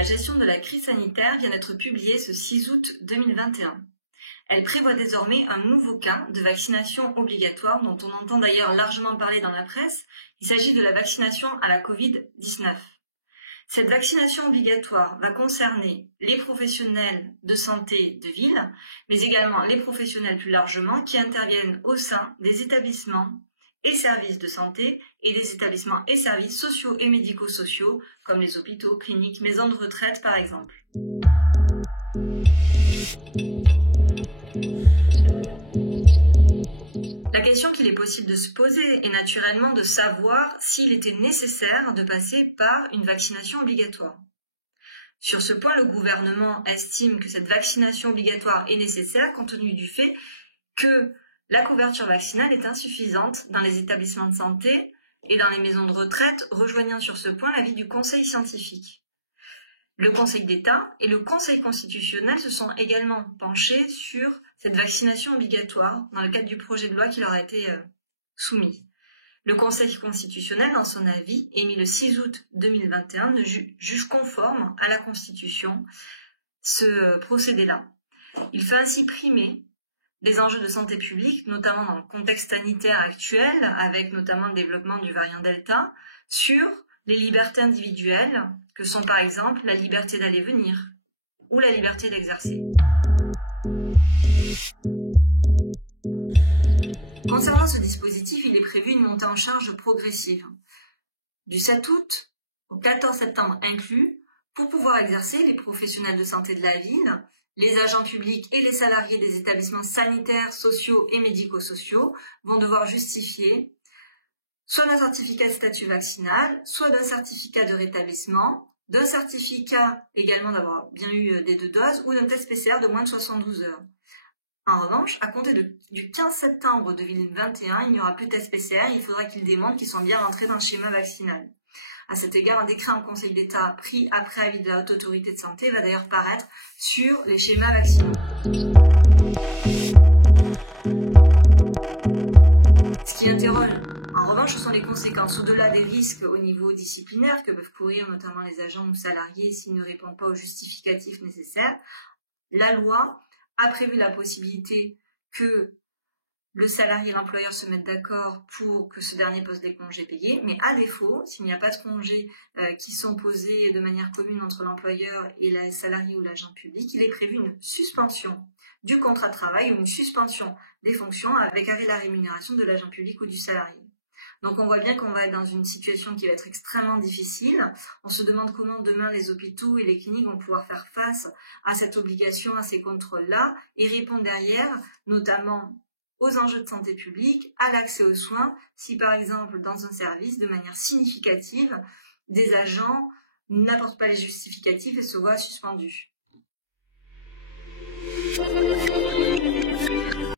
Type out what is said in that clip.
la gestion de la crise sanitaire vient d'être publiée ce 6 août 2021. Elle prévoit désormais un nouveau cas de vaccination obligatoire dont on entend d'ailleurs largement parler dans la presse. Il s'agit de la vaccination à la Covid-19. Cette vaccination obligatoire va concerner les professionnels de santé de ville, mais également les professionnels plus largement qui interviennent au sein des établissements et services de santé et des établissements et services sociaux et médico-sociaux comme les hôpitaux, cliniques, maisons de retraite par exemple. La question qu'il est possible de se poser est naturellement de savoir s'il était nécessaire de passer par une vaccination obligatoire. Sur ce point, le gouvernement estime que cette vaccination obligatoire est nécessaire compte tenu du fait que la couverture vaccinale est insuffisante dans les établissements de santé et dans les maisons de retraite, rejoignant sur ce point l'avis du Conseil scientifique. Le Conseil d'État et le Conseil constitutionnel se sont également penchés sur cette vaccination obligatoire dans le cadre du projet de loi qui leur a été soumis. Le Conseil constitutionnel, dans son avis, émis le 6 août 2021, juge conforme à la Constitution ce procédé-là. Il fait ainsi primer les enjeux de santé publique, notamment dans le contexte sanitaire actuel, avec notamment le développement du variant Delta, sur les libertés individuelles, que sont par exemple la liberté d'aller venir ou la liberté d'exercer. Concernant ce dispositif, il est prévu une montée en charge progressive, du 7 août au 14 septembre inclus, pour pouvoir exercer. Les professionnels de santé de la ville, les agents publics et les salariés des établissements sanitaires, sociaux et médico-sociaux vont devoir justifier soit d'un certificat de statut vaccinal, soit d'un certificat de rétablissement, d'un certificat également d'avoir bien eu des 2 doses ou d'un test PCR de moins de 72 heures. En revanche, à compter du 15 septembre 2021, il n'y aura plus de test PCR, il faudra qu'ils démontrent qu'ils sont bien rentrés dans le schéma vaccinal. À cet égard, un décret en Conseil d'État pris après avis de la Haute Autorité de Santé va d'ailleurs paraître sur les schémas vaccinaux. Ce qui interroge, en revanche, ce sont les conséquences au-delà des risques au niveau disciplinaire que peuvent courir notamment les agents ou salariés s'ils ne répondent pas aux justificatifs nécessaires. La loi a prévu la possibilité que le salarié et l'employeur se mettent d'accord pour que ce dernier pose des congés payés, mais à défaut, s'il n'y a pas de congés qui sont posés de manière commune entre l'employeur et le salarié ou l'agent public, il est prévu une suspension du contrat de travail ou une suspension des fonctions avec arrêt de la rémunération de l'agent public ou du salarié. Donc on voit bien qu'on va être dans une situation qui va être extrêmement difficile. On se demande comment demain les hôpitaux et les cliniques vont pouvoir faire face à cette obligation, à ces contrôles-là, et répondre derrière, notamment aux enjeux de santé publique, à l'accès aux soins, si par exemple dans un service, de manière significative, des agents n'apportent pas les justificatifs et se voient suspendus.